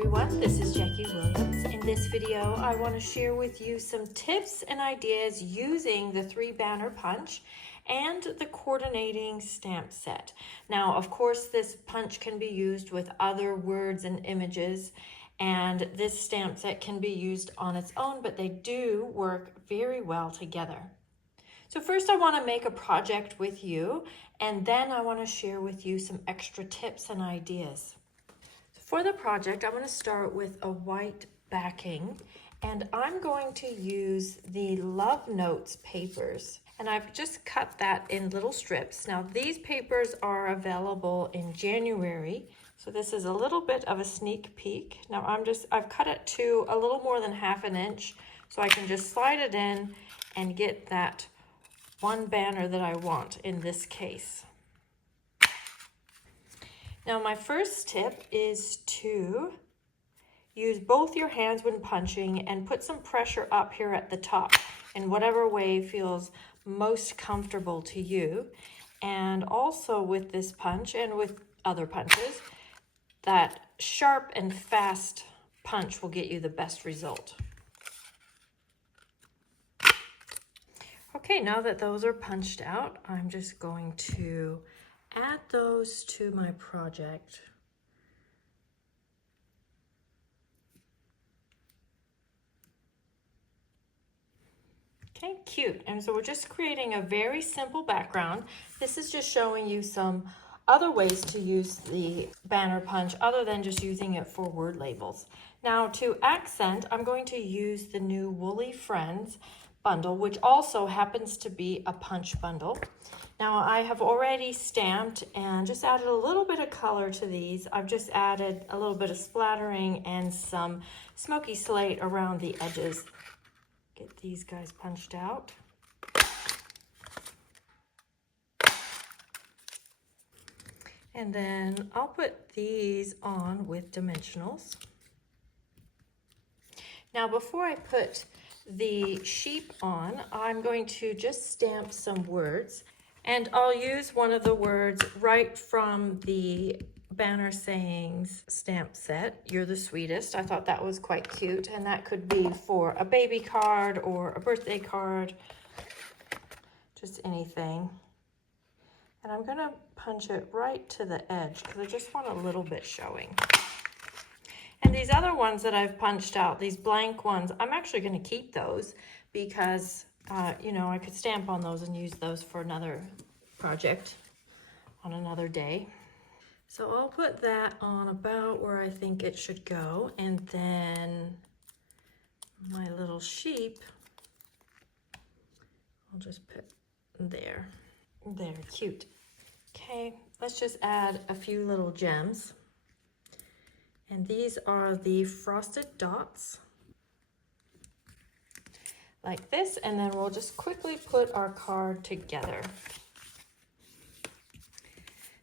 everyone, this is Jackie Williams. In this video, I want to share with you some tips and ideas using the 3-banner punch and the coordinating stamp set. Now, of course, this punch can be used with other words and images, and this stamp set can be used on its own, but they do work very well together. So first I want to make a project with you, and then I want to share with you some extra tips and ideas. For the project, I'm going to start with a white backing, and I'm going to use the Love Notes papers, and I've just cut that in little strips. Now these papers are available in January, so this is a little bit of a sneak peek. Now I've cut it to a little more than 1/2 inch, so I can just slide it in and get that one banner that I want in this case. Now my first tip is to use both your hands when punching and put some pressure up here at the top in whatever way feels most comfortable to you. And also with this punch and with other punches, that sharp and fast punch will get you the best result. Okay, now that those are punched out, I'm just going to add those to my project. Okay, cute. And so we're just creating a very simple background. This is just showing you some other ways to use the banner punch other than just using it for word labels. Now to accent, I'm going to use the new Woolly Friends bundle, which also happens to be a punch bundle. Now I have already stamped and just added a little bit of color to these. I've just added a little bit of splattering and some smoky slate around the edges. Get these guys punched out. And then I'll put these on with dimensionals. Now before I put the sheep on, I'm going to just stamp some words, and I'll use one of the words right from the Banner Sayings stamp set, You're the Sweetest. I thought that was quite cute, and that could be for a baby card or a birthday card, just anything. And I'm gonna punch it right to the edge because I just want a little bit showing. And these other ones that I've punched out, these blank ones, I'm actually going to keep those because, you know, I could stamp on those and use those for another project on another day. So I'll put that on about where I think it should go. And then my little sheep, I'll just put there. There, cute. Okay, let's just add a few little gems. And these are the frosted dots, like this, and then we'll just quickly put our card together.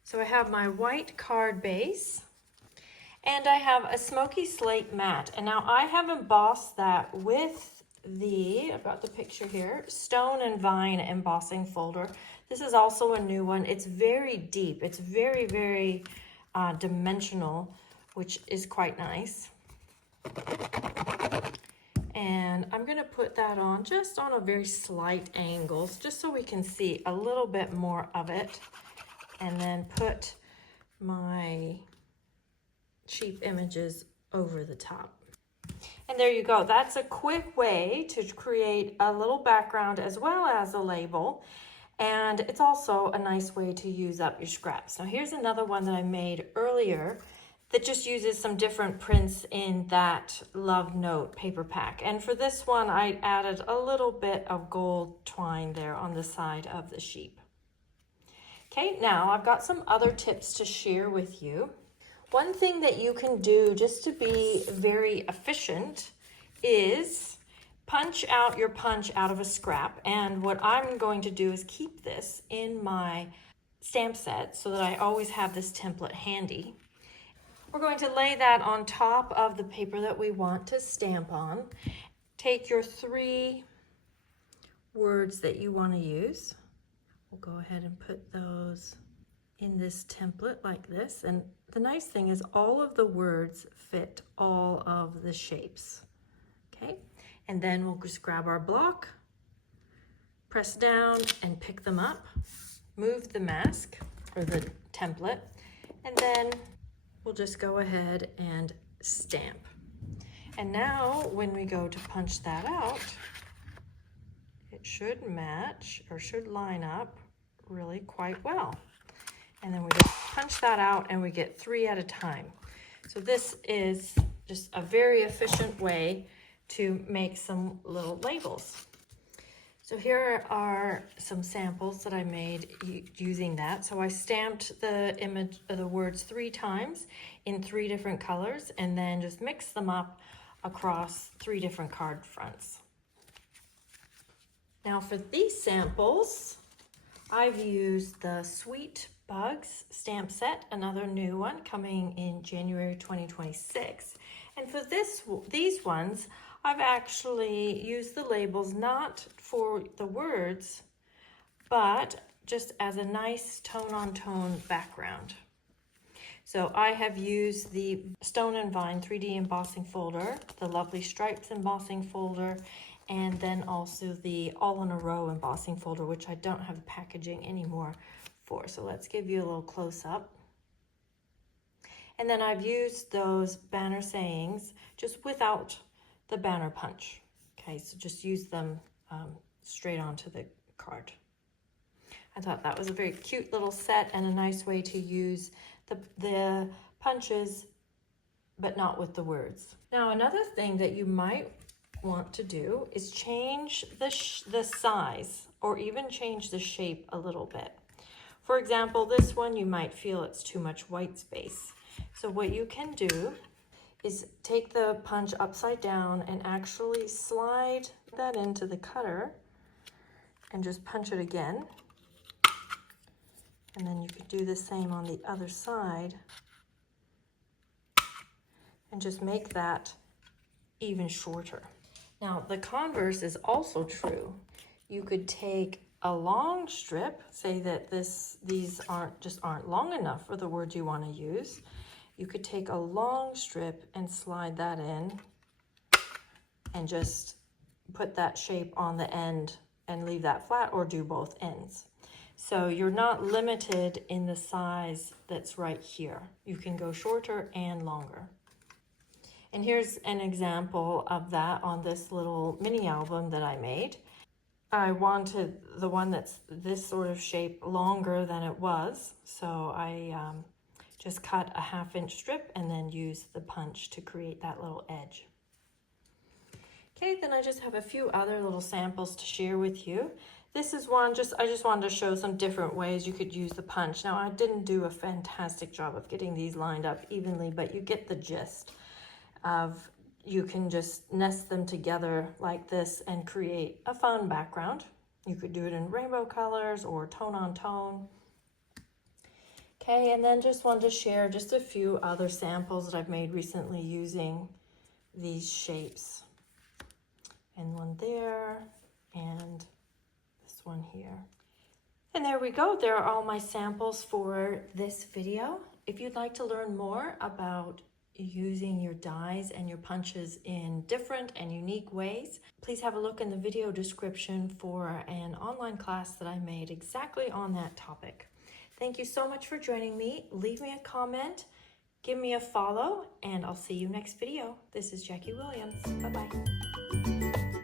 So I have my white card base, and I have a smoky slate mat, and now I have embossed that with the, I've got the picture here, Stone and Vine embossing folder. This is also a new one. It's very deep. It's very, very dimensional, which is quite nice. And I'm gonna put that on just on a very slight angle, just so we can see a little bit more of it. And then put my sheep images over the top. And there you go. That's a quick way to create a little background as well as a label. And it's also a nice way to use up your scraps. Now here's another one that I made earlier that just uses some different prints in that Love Note paper pack. And for this one, I added a little bit of gold twine there on the side of the sheep. Okay, now I've got some other tips to share with you. One thing that you can do just to be very efficient is punch out your punch out of a scrap. And what I'm going to do is keep this in my stamp set so that I always have this template handy. We're going to lay that on top of the paper that we want to stamp on. Take your 3 words that you want to use. We'll go ahead and put those in this template like this. And the nice thing is all of the words fit all of the shapes. Okay, and then we'll just grab our block, press down and pick them up, move the mask or the template, and then we'll just go ahead and stamp. And now when we go to punch that out, it should match or should line up really quite well. And then we just punch that out and we get 3 at a time. So this is just a very efficient way to make some little labels. So here are some samples that I made using that. So I stamped the image of the words 3 times in 3 different colors and then just mixed them up across 3 different card fronts. Now for these samples, I've used the Sweet Bugs stamp set, another new one coming in January 2026. And for these ones, I've actually used the labels not for the words, but just as a nice tone-on-tone background. So I have used the Stone and Vine 3D embossing folder, the Lovely Stripes embossing folder, and then also the All in a Row embossing folder, which I don't have the packaging anymore for. So let's give you a little close-up. And then I've used those banner sayings just without the banner punch. Okay, so just use them straight onto the card. I thought that was a very cute little set and a nice way to use the punches, but not with the words. Now, another thing that you might want to do is change the size or even change the shape a little bit. For example, this one, you might feel it's too much white space. So what you can do is take the punch upside down and actually slide that into the cutter and just punch it again. And then you could do the same on the other side and just make that even shorter. Now, the converse is also true. You could take a long strip, say that these aren't long enough for the words you want to use. You could take a long strip and slide that in and just put that shape on the end and leave that flat, or do both ends. So you're not limited in the size that's right here. You can go shorter and longer. And here's an example of that on this little mini album that I made. I wanted the one that's this sort of shape longer than it was, so I just cut a 1/2 inch strip and then use the punch to create that little edge. Okay, then I just have a few other little samples to share with you. This is one, I just wanted to show some different ways you could use the punch. Now, I didn't do a fantastic job of getting these lined up evenly, but you get the gist of you can just nest them together like this and create a fun background. You could do it in rainbow colors or tone on tone. Okay, and then just wanted to share just a few other samples that I've made recently using these shapes. And one there, and this one here. And there we go. There are all my samples for this video. If you'd like to learn more about using your dies and your punches in different and unique ways, please have a look in the video description for an online class that I made exactly on that topic. Thank you so much for joining me. Leave me a comment, give me a follow, and I'll see you next video. This is Jackie Williams. Bye-bye.